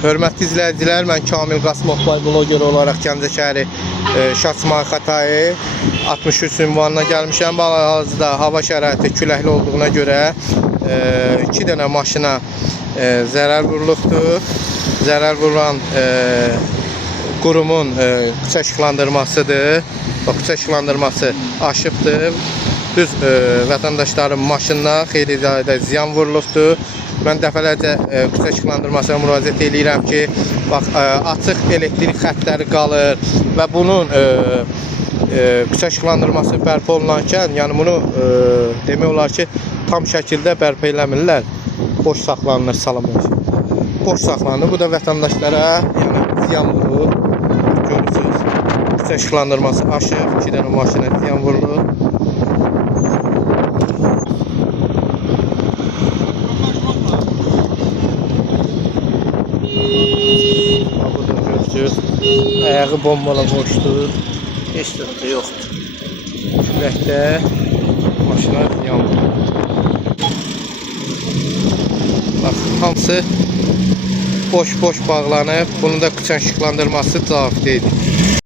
Hörmətli izləyicilər, mən Kamil Qasımov bloger olaraq Gəncə şəhəri Şaçmay Xətai 63 ünvanına gəlmişəm. Hal-hazırda hava şəraiti küləkli olduğuna görə 2 dənə maşına zərər vurulubdur. Zərər vurulan qurumun küçə işıqlandırmasıdır. Küçə işıqlandırması aşıbdır. Düz vətəndaşların maşınına xeyli ziyan vurulubdur. Mən dəfələrcə küçə işıqlandırmasına müraciət edirəm ki, bax, açıq elektrik xəttləri qalır və bunun küçə işıqlandırması bərpa olunarkən, yəni bunu demək olar ki, tam şəkildə bərpa eləmirlər. Boş saxlanılır, salamlar. Boş saxlanılır. Bu da vətəndaşlara ziyan vurur. Görürsünüz, küçə işıqlandırması aşıb, 2 dənə maşına ziyan vurulur. Burada görürsünüz, ayağı bombala boşdur, heç də yoxdur. Küləkdə maşına ziyan vurur. Bax, hamısı boş bağlanıb, bunun da küçə işıqlandırması cavabdeydir.